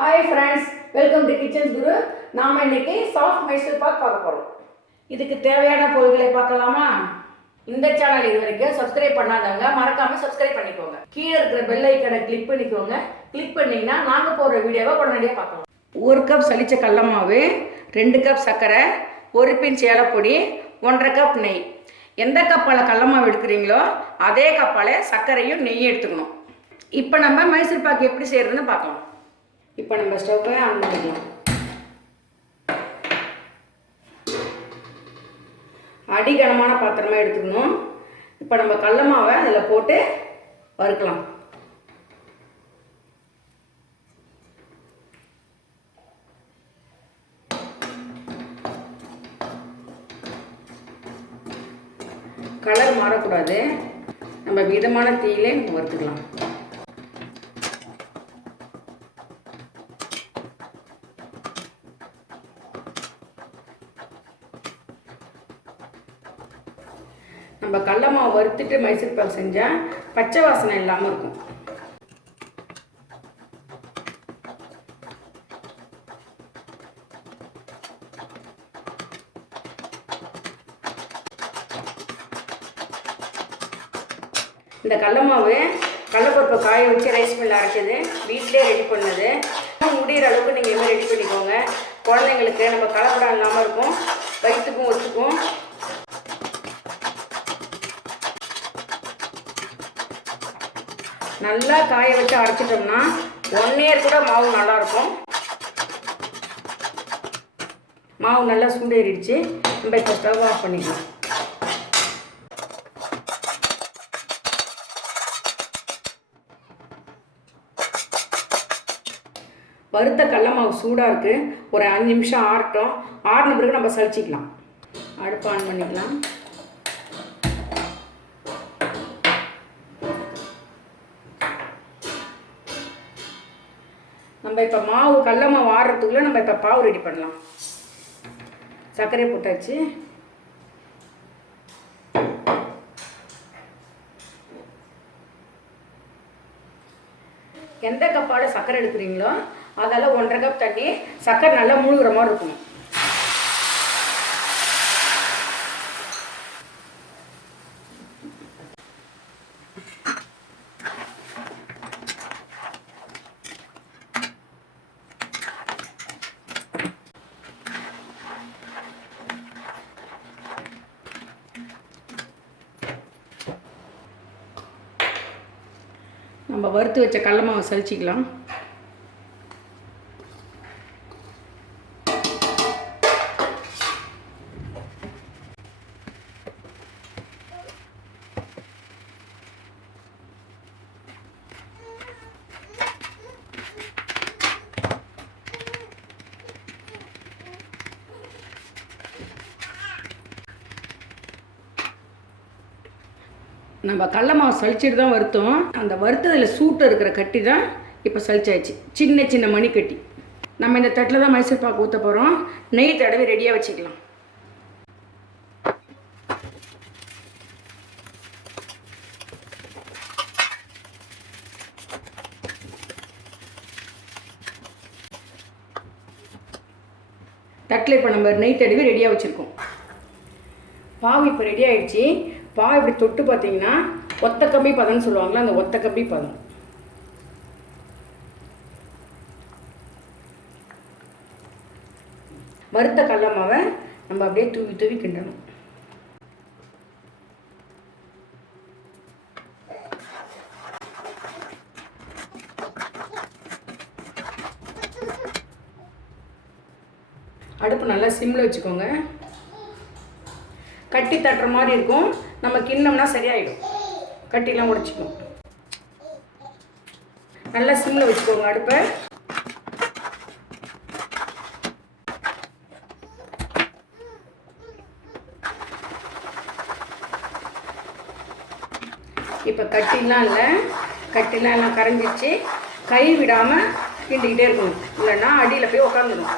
Hi friends, welcome to Kitchen Guru. நாம இன்னைக்கு soft Mysore pak பார்க்க போறோம். இதுக்கு தேவையான பொருட்களை பார்க்கலாமா? இந்த சேனல் இதுவரைக்கும் சப்ஸ்கிரைப் பண்ணாதவங்க மறக்காம சப்ஸ்கிரைப் பண்ணிக்கோங்க. கீழ இருக்கிற பெல் ஐகானை கிளிக் பண்ணிக்கோங்க. கிளிக் பண்ணீங்கன்னா நாங்க போடுற வீடியோவை உடனடியாக பார்க்கலாம். 1 கப் சலிச்ச கடலை மாவு, 2 கப் சர்க்கரை, 1 பிஞ்ச் ஏலப்பொடி, 1.5 கப் நெய். எந்த கப்பால கடலை மாவு எடுக்கிறீங்களோ அதே கப்பால சர்க்கரையும் நெய்யும் எடுத்துக்கணும். இப்போ நம்ம மைசூர் பாக் எப்படி செய்யறதுன்னு பார்க்கலாம். இப்போ நம்ம ஸ்டவ்வை ஆன் பண்ணிக்கலாம். அடிகனமான பாத்திரமாக எடுத்துக்கணும். இப்போ நம்ம கடலை மாவை அதில் போட்டு வறுக்கலாம். கலர் மாறக்கூடாது. நம்ம மிதமான தீயிலே வறுத்துக்கலாம். நம்ம கடலை மாவு வறுத்துட்டு மைசூர் பாக் செஞ்சால் பச்சை வாசனை இல்லாமல் இருக்கும். இந்த கடலை மாவு கடலைப்பருப்பை காய வச்சு ரைஸ் மில்லில் அரைச்சது, வீட்டிலே ரெடி பண்ணது. முடிகிற அளவுக்கு நீங்கள் இதுமாதிரி ரெடி பண்ணிக்கோங்க. குழந்தைங்களுக்கு நம்ம கலப்படம் இல்லாமல் இருக்கும், வயிற்றுக்கும் ஒத்துக்கும். நல்லா காய வச்சு அரைச்சிட்டோம்னா 1 இயர் கூட மாவு நல்லாயிருக்கும். மாவு நல்லா சூடேறிடுச்சு. நம்ம இப்போ ஸ்டவ் ஆஃப் பண்ணிக்கலாம். வறுத்த கடலை மாவு சூடாக இருக்குது. ஒரு 5 நிமிஷம் ஆறட்டும். ஆறின பிறகு நம்ம சலிச்சிக்கலாம். அடுப்பு ஆன் பண்ணிக்கலாம். நம்ம இப்போ மாவு கடலை மாவு ஆடுறதுக்குள்ளே நம்ம இப்போ பாவு ரெடி பண்ணலாம். சர்க்கரை போட்டாச்சு. எந்த கப்பால சர்க்கரை எடுக்கிறீங்களோ அதால் 1.5 கப் தண்ணி, சர்க்கரை நல்லா மூழ்கிற மாதிரி இருக்கணும். நம்ம வறுத்து வச்ச கடலை மாவை சலிச்சிக்கலாம். நம்ம கடலை மாவு சலிச்சிட்டு தான் வறுத்தோம். அந்த வறுத்ததில் சூட்டு இருக்கிற கட்டி தான் இப்போ சலிச்சாச்சு. சின்ன சின்ன மணி கட்டி. நம்ம இந்த தட்டில் தான் மைசூர் பாக்கு ஊற்ற போகிறோம். நெய் தடவை ரெடியாக வச்சுக்கலாம். தட்டில் இப்போ நம்ம நெய் தடவி ரெடியாக வச்சுருக்கோம். பாவு இப்போ ரெடி ஆகிடுச்சு. பாவு இப்படி தொட்டு பார்த்தீங்கன்னா ஒத்த கம்பி பதம்னு சொல்லுவாங்களா, அந்த ஒத்த கம்பி பதம். வறுத்த கடலை மாவை நம்ம அப்படியே தூவி தூவி கிண்டணும். அடுப்பு நல்லா சிம்மில் வச்சுக்கோங்க. கட்டி தட்டுற மாதிரி இருக்கும். நம்ம கிண்ணம்னா சரியாயிடும். கட்டிலாம் உடைச்சிக்கும். நல்லா சிம்மில் வச்சுக்கோங்க அடுப்பை. இப்போ கட்டிலாம் இல்லை, கட்டிலாம் எல்லாம் கரைஞ்சிச்சு. கை விடாமல் கிண்டிக்கிட்டே இருக்கணும், இல்லைன்னா அடியில் போய் உட்காந்துடும்.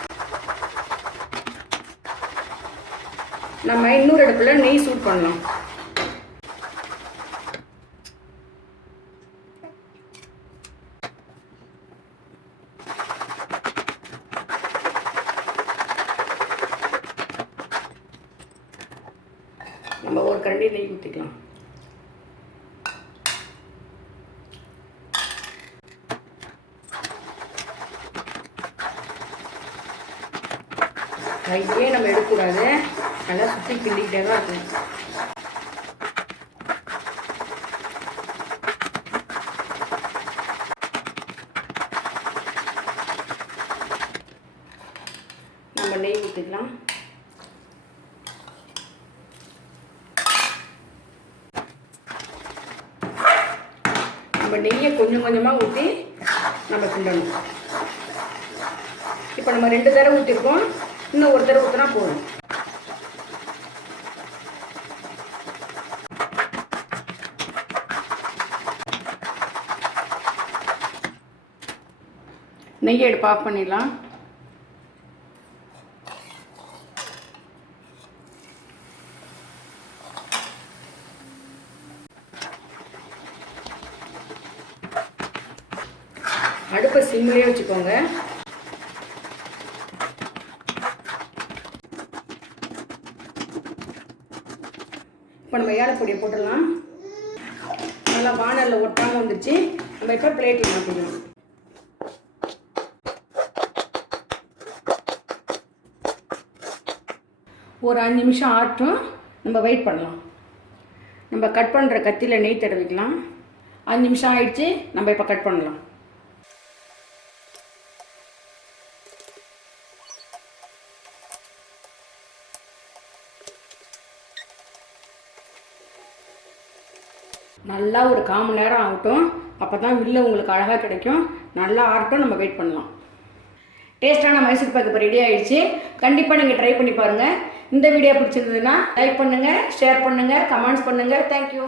நம்ம இன்னொரு அடுப்பில் நெய் சூட் பண்ணலாம். கரண்டி நெய் ஊற்றிக்கலாம். கையிலே நம்ம எடுக்கக்கூடாது, நல்லா சுற்றி கிண்டிக்கிட்டே தான் இருக்கணும். நம்ம நெய் ஊற்றிக்கலாம். நம்ம நெய்யை கொஞ்சம் கொஞ்சமாக ஊற்றி நம்ம கிண்டணும். இப்போ நம்ம 2 தடவை ஊற்றிருக்கோம், இன்னும் ஒரு தடவை ஊற்றினா போதும். நெய்யை எடுத்து ஆஃப் பண்ணிடலாம். அடுப்பை சிம்மிலே வச்சுக்கோங்க. இப்போ நம்ம ஏலப்பொடியை போட்டுடலாம். நல்லா வானலில் ஒட்டாமல் வந்துடுச்சு. நம்ம இப்போ பிளேட்டில் மாற்றிக்கலாம். ஒரு 5 நிமிஷம் ஆட்டும், நம்ம வெயிட் பண்ணலாம். நம்ம கட் பண்ணுற கத்தியில் நெய் தடவிக்கலாம். 5 நிமிஷம் ஆயிடுச்சு, நம்ம இப்போ கட் பண்ணலாம். நல்லா ஒரு 1/4 மணி நேரம் ஆகட்டும், அப்போ தான் வில்ல உங்களுக்கு அழகாக கிடைக்கும். நல்லா ஆகட்டும், நம்ம வெயிட் பண்ணலாம். டேஸ்ட்டான மைசூர் பாக்கு இப்போ ரெடி ஆகிடுச்சு. கண்டிப்பாக நீங்கள் ட்ரை பண்ணி பாருங்கள். இந்த வீடியோ பிடிச்சிருந்ததுன்னா லைக் பண்ணுங்கள், ஷேர் பண்ணுங்கள், கமெண்ட்ஸ் பண்ணுங்கள். தேங்க்யூ.